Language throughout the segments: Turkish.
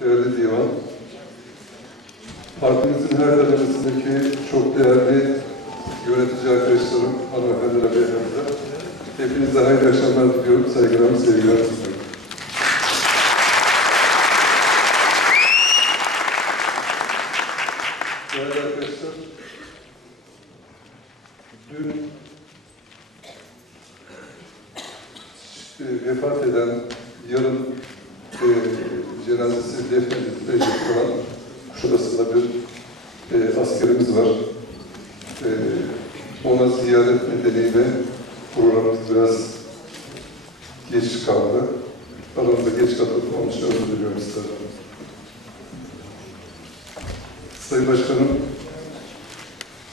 değerli divan, partimizin her kademesindeki çok değerli yönetici arkadaşlarım, hanımefendiler, beyefendiler, hepinize hayırlı akşamlar diliyorum, saygılarımı, sevgilerimi sunuyorum. Değerli arkadaşlar, dün e, vefat eden, yarın e, cenazesi defnedilecek olan şurasında bir e, askerimiz var. E, ona ziyaret nedeniyle programımız biraz geç kaldı. Aramızda geç katıldı, onun için özür diliyorum istedim. Sayın Başkanım,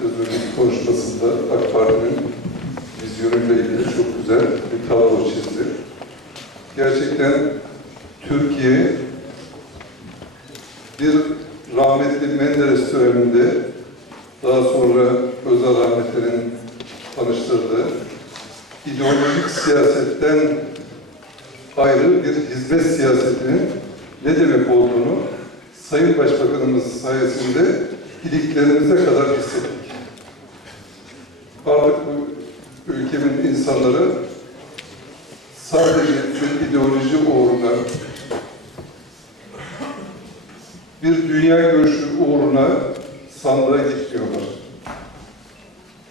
biraz konuşmasında AK Parti'nin vizyonuyla ilgili çok güzel bir tablo çizdi. Gerçekten Türkiye bir rahmetli Menderes döneminde daha sonra Özal Rahmetler'in tanıştırdığı ideolojik siyasetten ayrı bir hizmet siyasetinin ne demek olduğunu Sayın Başbakanımız sayesinde iliklerimize kadar hissettik. Artık bu ülkemin insanları sadece bir ideoloji uğruna, bir dünya görüşü uğruna sandığa gitmiyorlar.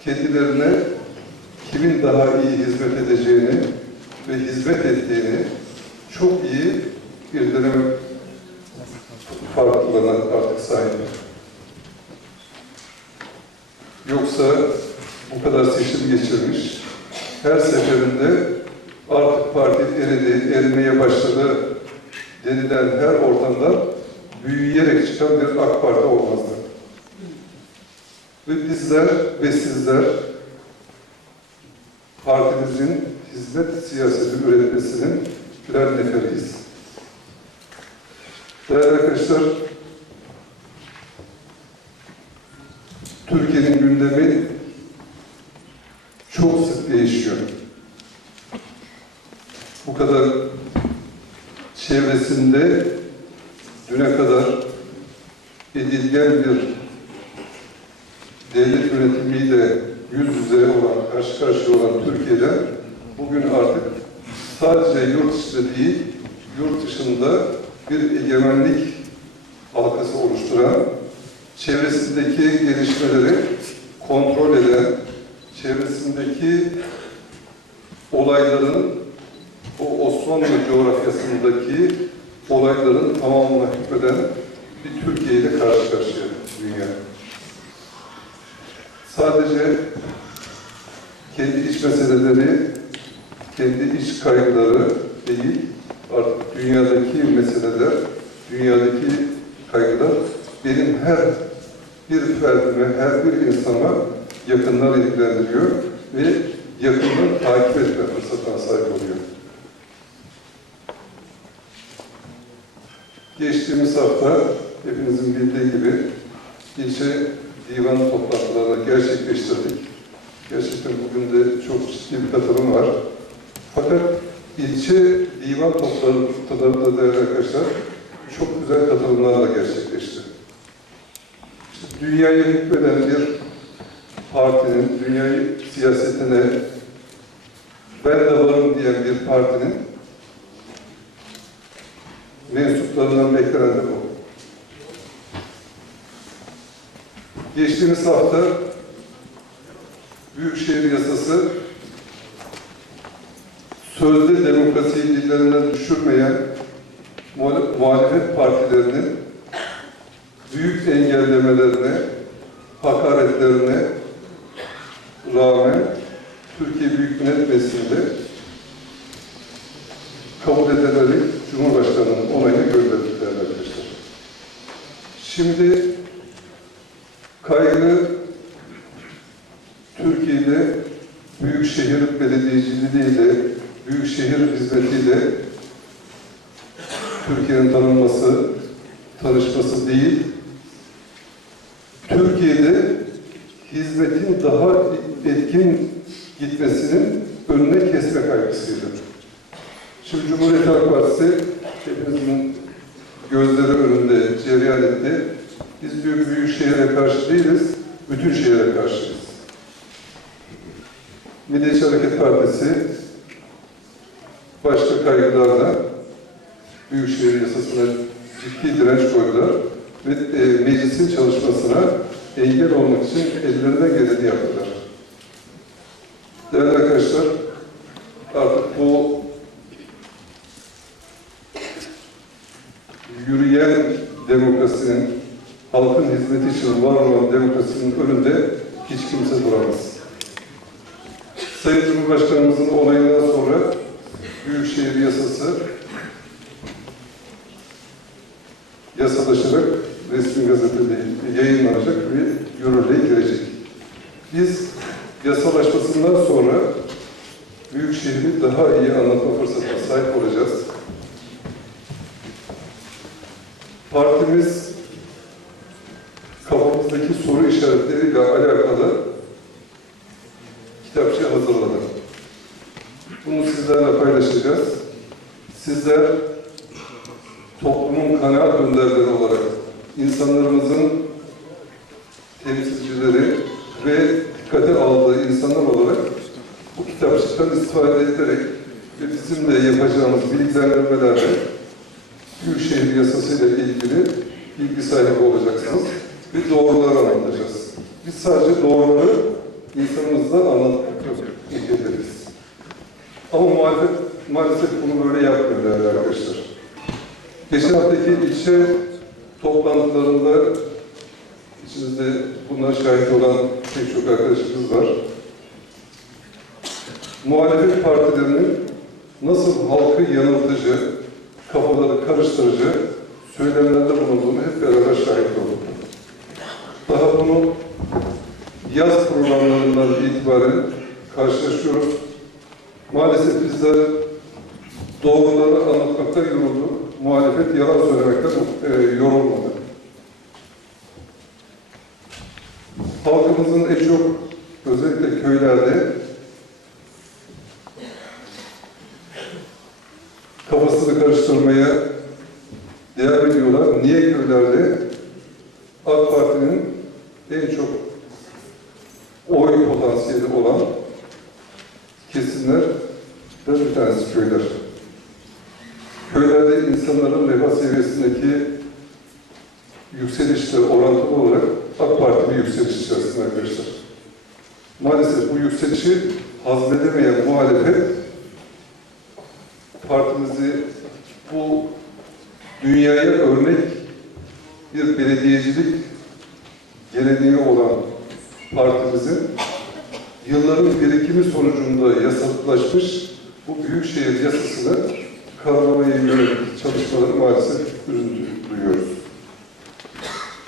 Kendilerine kimin daha iyi hizmet edeceğini ve hizmet ettiğini çok iyi bir dönem farklılığına artık sahip. Yoksa bu kadar seçim geçirmiş, her seferinde artık parti eridi, erimeye başladı denilen her ortamda büyüyerek çıkan bir AK Parti olmazdı. Ve bizler ve sizler partimizin hizmet siyaseti üretmesinin birer neferiyiz. Değerli arkadaşlar, Türkiye'nin gündemi çok sık değişiyor. Bu kadar çevresinde düne kadar edilgen bir devlet yönetimiyle yüz yüze olan, karşı karşıya olan Türkiye'den bugün artık sadece yurt içinde değil, yurt dışında bir egemenlik halkası oluşturan, çevresindeki gelişmeleri kontrol eden, çevresindeki olayların o Osmanlı coğrafyasındaki olayların tamamına hükmeden bir Türkiye ile karşı karşıya dünya. Sadece kendi iç meseleleri, kendi iç kaygıları değil, artık dünyadaki meseleler, dünyadaki kaygılar benim her bir ferdime, her bir insana yakından ilgilendiriyor ve yakından takip etme fırsatına sahip oluyor. Geçtiğimiz hafta hepinizin bildiği gibi ilçe divan toplantılarını gerçekleştirdik. Gerçekten bugün de çok ciddi bir katılım var. Fakat ilçe divan toplantıları da değerli arkadaşlar çok güzel katılımlarla gerçekleşti. İşte dünyaya hükmeden bir partinin, dünyayı siyasetine ben de varım diyen bir partinin mensuplarından beklenen de bu. Geçtiğimiz hafta Büyükşehir Yasası sözde demokrasiyi dillerinden düşürmeyen muhalef- muhalefet partilerinin büyük engellemelerine, hakaretlerine rağmen Türkiye Büyük Millet Meclisi'nde kabul edilerek Cumhurbaşkanı'nın onayını gönderdik değerli arkadaşlar. Şimdi kaygı Türkiye'de büyükşehir belediyeciliğiyle, büyükşehir hizmetiyle Türkiye'nin tanınması, tanışması değil, Türkiye'de hizmetin daha etkin gitmesinin önüne kesme kaygısıydı. Şimdi Cumhuriyet Halk Partisi hepinizin gözleri önünde cereyan etti. Biz büyük büyük şehre karşı değiliz, bütün şehre karşıyız. Milliyetçi Hareket Partisi başka kaygılarla Büyükşehir Yasası'na ciddi direnç koydular ve e, meclisin çalışmasına engel olmak için ellerinden geleni yaptılar. Değerli arkadaşlar, artık bu yürüyen demokrasinin, halkın hizmeti için var olan demokrasinin önünde hiç kimse duramaz. Sayın Cumhurbaşkanımızın olayından sonra Büyükşehir Yasası yasalaşarak resmi gazetede yayınlanacak ve yürürlüğe girecek. Biz yasalaşmasından sonra Büyükşehir'i daha iyi anlatma fırsatına sahip olacağız. Partimiz kitapçı hazırladı. Bunu sizlerle paylaşacağız. Sizler toplumun kanaat önderleri olarak insanlarımızın temsilcileri ve dikkate aldığı insanlar olarak bu kitapçıktan istifade ederek ve bizim de yapacağımız bilgilendirmelerle Büyükşehir Yasası ile ilgili bilgi sahibi olacaksınız ve doğruları anlatacağız. Biz sadece doğruları insanımızla anlatmak mükelleriz. Ama muhalefet maalesef bunu böyle yapmıyor arkadaşlar. Geçen haftaki ilçe toplantılarında içimizde buna şahit olan pek çok arkadaşımız var. Muhalefet partilerinin nasıl halkı yanıltıcı, kafaları karıştırıcı söylemlerde bulunduğunu hep beraber şahit olduk. Daha bunu yaz programlarından itibaren karşılaşıyoruz. Maalesef bizler doğruları anlatmakta yoruldu. Muhalefet yalan söylemekte e, yorulmadı. Halkımızın en çok özellikle köylerde kafasını karıştırmaya devam ediyorlar. Niye köylerde AK Parti'nin en çok oy potansiyeli olan kesimler bir tanesi köyler. Köylerde insanların refah seviyesindeki yükselişle orantılı olarak AK Parti bir yükseliş içerisinde arkadaşlar. Maalesef bu yükselişi hazmedemeyen muhalefet partimizi bu dünyaya örnek bir belediyecilik geleneği olan partimizin yılların birikimi sonucunda yasalaşmış bu büyükşehir yasasını karalamaya yönelik çalışmaları maalesef üzüntü duyuyoruz.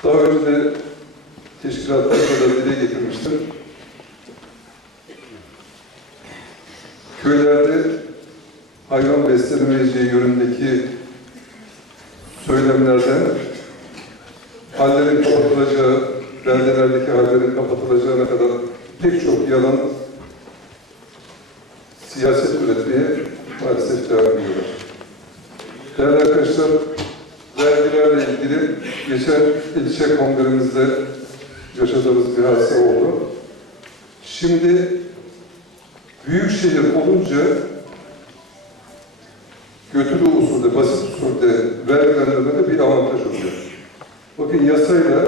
Daha önce de teşkilatlarda da dile getirmiştim. Köylerde hayvan beslenemeyeceği yönündeki söylemlerden hallerin kapatılacağı, beldelerdeki hallerin kapatılacağına kadar pek çok yalan siyaset üretmeye maalesef devam ediyorlar. Değerli arkadaşlar, vergilerle ilgili geçen ilçe kongremizde yaşadığımız bir hadise oldu. Şimdi büyük şehir olunca götürü usulde, basit usulde vergilendirmede bir avantaj oluyor. Bakın yasayla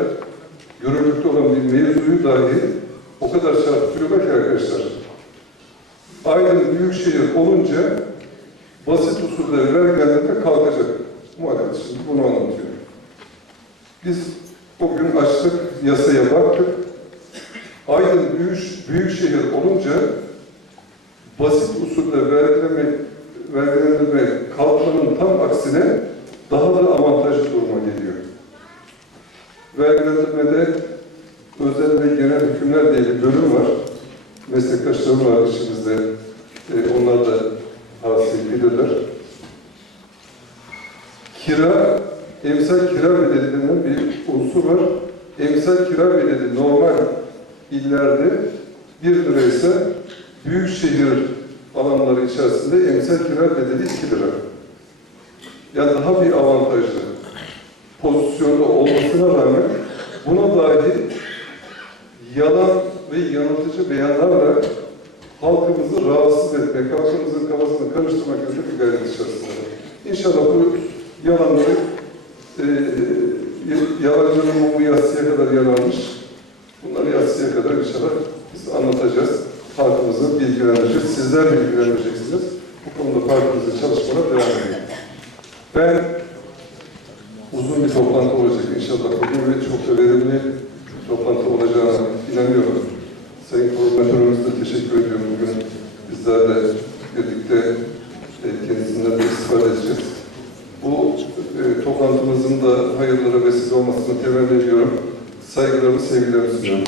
yürürlükte olan bir mevzuyu dahi o kadar çarpıtıyorlar ki arkadaşlar. Aydın Büyükşehir olunca basit usulde vergilendirme kalkacak. Muhalefet şimdi bunu anlatıyor. Biz o gün açtık, yasaya baktık. Aydın büyük, büyükşehir olunca basit usulde vergilenme, vergilendirme kalkmanın tam aksine daha da avantajlı duruma geliyor. Vergilendirmede özel hükümler diye bir bölüm var. Meslektaşlarım var içimizde. E, onlar da havası bilirler. Kira, emsal kira bedeli denen bir unsur var. Emsal kira bedeli normal illerde bir lira ise büyük şehir alanları içerisinde emsal kira bedeli 2 lira. Yani daha bir avantajlı. pozisyonda olmasına rağmen buna dair yalan ve yanıltıcı beyanlarla halkımızı rahatsız etmek, halkımızın kafasını karıştırmak üzere bir gayret içerisinde. İnşallah bu yalanları e, yalancının mumu yatsıya kadar yalanmış. Bunları yatsıya kadar inşallah biz anlatacağız. Halkımızı bilgilendireceğiz. Sizler bilgilendireceksiniz. Bu konuda partimizin çalışmalar devam ediyor. Ben uzun bir toplantı olacak inşallah bugün ve çok da verimli toplantı olacağına inanıyorum. Sayın Koordinatörümüze teşekkür ediyorum bugün. Bizlerle birlikte e, kendisinden de istifade edeceğiz. Bu e, toplantımızın da hayırlara vesile olmasını temenni ediyorum. Saygılarımı, sevgilerimi sunuyorum.